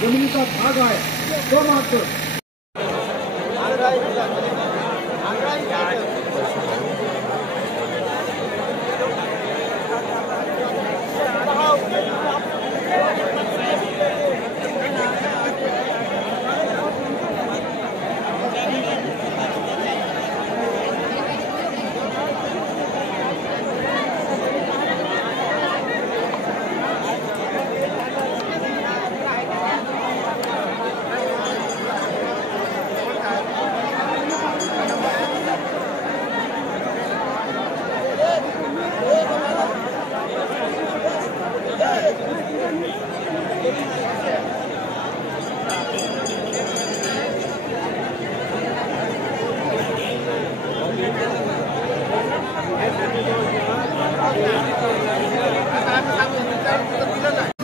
जमिनीचा भाग आहे तो मात्र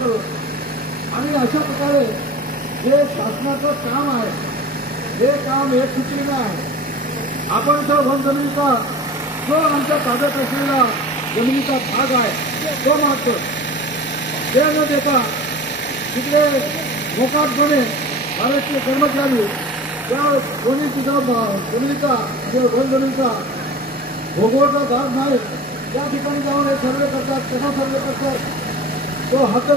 आणि अशा प्रकारे जे शासनाचं काम आहे हे काम एकसूत्रीनं आहे। आपण जर वन जमिनीचा जो आमच्या ताब्यात असलेला जमिनीचा भाग आहे तो मात्र ते न देता तिकडे मोकाटपणे महाराष्ट्रीय कर्मचारी त्या दोन्ही जमिनीचा वन जमिनीचा भोगवटा भाग नाही त्या ठिकाणी जाऊन हे सर्वे करतात, कसा सर्वे करतात तो हक्क